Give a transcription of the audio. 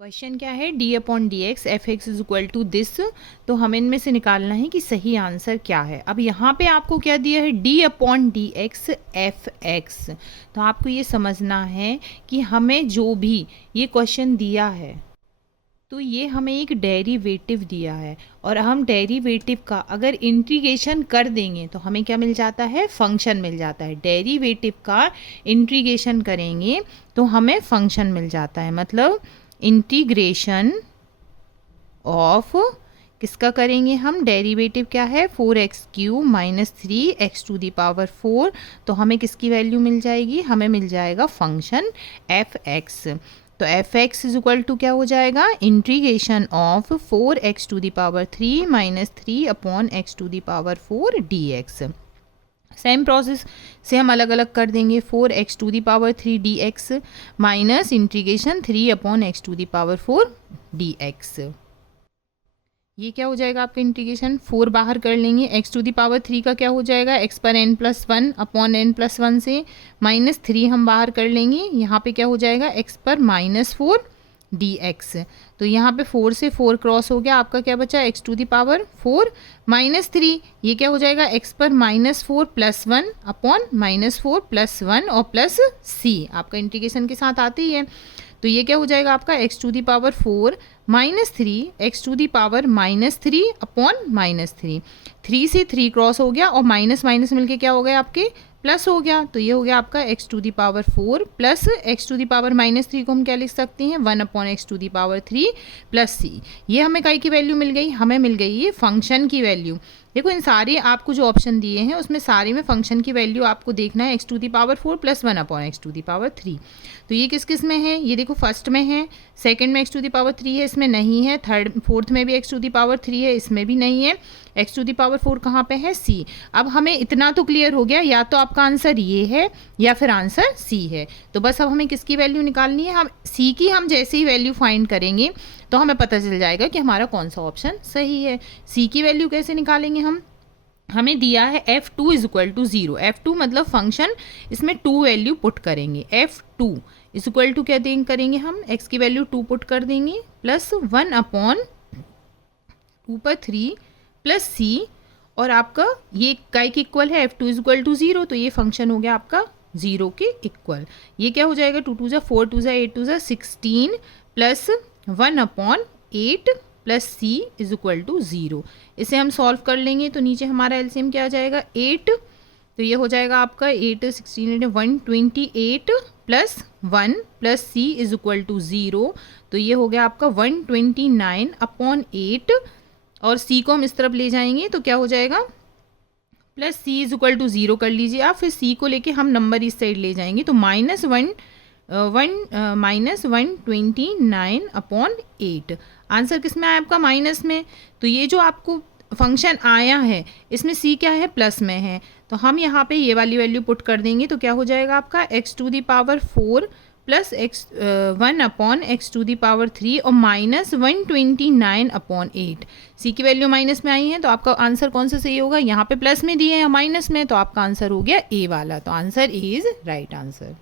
Question क्या है, d upon d x f x is equal to this. तो हमें इनमें से निकालना है कि सही आंसर क्या है। अब यहाँ पे आपको क्या दिया है, d upon d x f x. तो आपको ये समझना है कि हमें जो भी ये क्वेश्चन दिया है तो ये हमें एक डेरिवेटिव दिया है, और हम डेरिवेटिव का अगर इंटीग्रेशन कर देंगे तो हमें क्या मिल जाता है, फंक्शन मिल जाता है। डेरिवेटिव का इंटीग्रेशन करेंगे तो हमें फंक्शन मिल जाता है। मतलब इंटीग्रेशन ऑफ किसका करेंगे हम, डेरिवेटिव क्या है, 4x³ माइनस 3x⁴। तो हमें किसकी वैल्यू मिल जाएगी, हमें मिल जाएगा फंक्शन f(x). तो f(x) इज इक्वल टू क्या हो जाएगा, integration of 4x³ minus 3/x⁴ dx। Same process से हम अलग अलग कर देंगे। 4x⁴ dx minus integration 3/x⁴ dx। ये क्या हो जाएगा आपका इंटीग्रेशन, 4 बाहर कर लेंगे, x⁴ का क्या हो जाएगा, x(n+1)/n+1 से माइनस 3 हम बाहर कर लेंगे, यहाँ पे क्या हो जाएगा x⁻⁴ dx। तो यहाँ पे 4 से 4 क्रॉस हो गया, आपका क्या बचा x⁴ माइनस 3, ये क्या हो जाएगा x⁻⁴ +1/-4 +1 और प्लस c, आपका इंटीग्रेशन के साथ आती ही है। तो ये क्या हो जाएगा आपका x⁴ माइनस 3 x⁻⁻3/-3 3 से 3 क्रॉस हो गया और माइनस माइनस मिलके क्या हो गया आपके प्लस हो गया। तो ये हो गया आपका x⁴ प्लस x⁻⁻3 को हम क्या लिख सकते हैं, 1/x⁴ प्लस c। ये हमें काय की वैल्यू मिल गई, हमें मिल गई ये फंक्शन की वैल्यू। देखो इन सारे आपको जो ऑप्शन दिए हैं उसमें सारे में फंक्शन की वैल्यू आपको देखना है, x⁴ प्लस 1/x⁴। तो ये किस किस में है, ये देखो फर्स्ट में है, सेकंड में x⁴ है, इसमें नहीं है, फोर्थ में भी x⁴ है, इसमें भी नहीं है। x⁴ कहाँ पे है, c। अब हमें इतना तो क्लियर हो गया, या तो आपका आंसर ये है या फिर आंसर c है। तो बस अब हमें किसकी वैल्यू निकालनी है, हम c की हम जैसे ही वैल्यू फाइंड करेंगे तो हमें पता चल जाएगा कि हमारा कौन सा ऑप्शन सही है। c की वैल्यू कैसे निकालेंगे हम, हमें दिया है f2 is equal to 0। f2 मतलब फंक्शन, इसमें 2 वैल्यू पुट करेंगे। f2 इज इक्वल टू क्या करेंगे हम, x की वैल्यू 2 पुट कर देंगे प्लस 1/2/3 प्लस c, और आपका ये काय के इक्वल है, f2 इज इक्वल टू 0। तो ये फंक्शन हो गया आपका 0 के इक्वल। ये क्या हो जाएगा, 2 2 4 2 8 2 16 plus 1/8 plus c is equal to 0। इसे हम सॉल्व कर लेंगे तो नीचे हमारा एलसीएम क्या आ जाएगा, 8। तो ये हो जाएगा आपका 8 16 128 plus 1 plus c is equal to 0। तो ये हो गया आपका 129/8, और c को हम इस तरफ ले जाएंगे तो क्या हो जाएगा, plus c is equal to 0 कर लीजिए आप, फिर c को लेके हम नंबर इस साइड ले जाएंगे तो माइनस 129/8। आंसर किस में आया आपका, माइनस में। तो ये जो आपको फंक्शन आया है इसमें c क्या है, प्लस में है। तो हम यहाँ पे ये वाली वैल्यू पुट कर देंगे तो क्या हो जाएगा आपका x⁴ प्लस 1/x⁴ और माइनस 129/8। c की वैल्यू माइनस में आई है तो आपका आंसर कौन सा सही होगा, यहाँ पे प्लस में दिए हैं माइनस में, तो आपका आंसर हो गया ए वाला। तो आंसर इज राइट आंसर।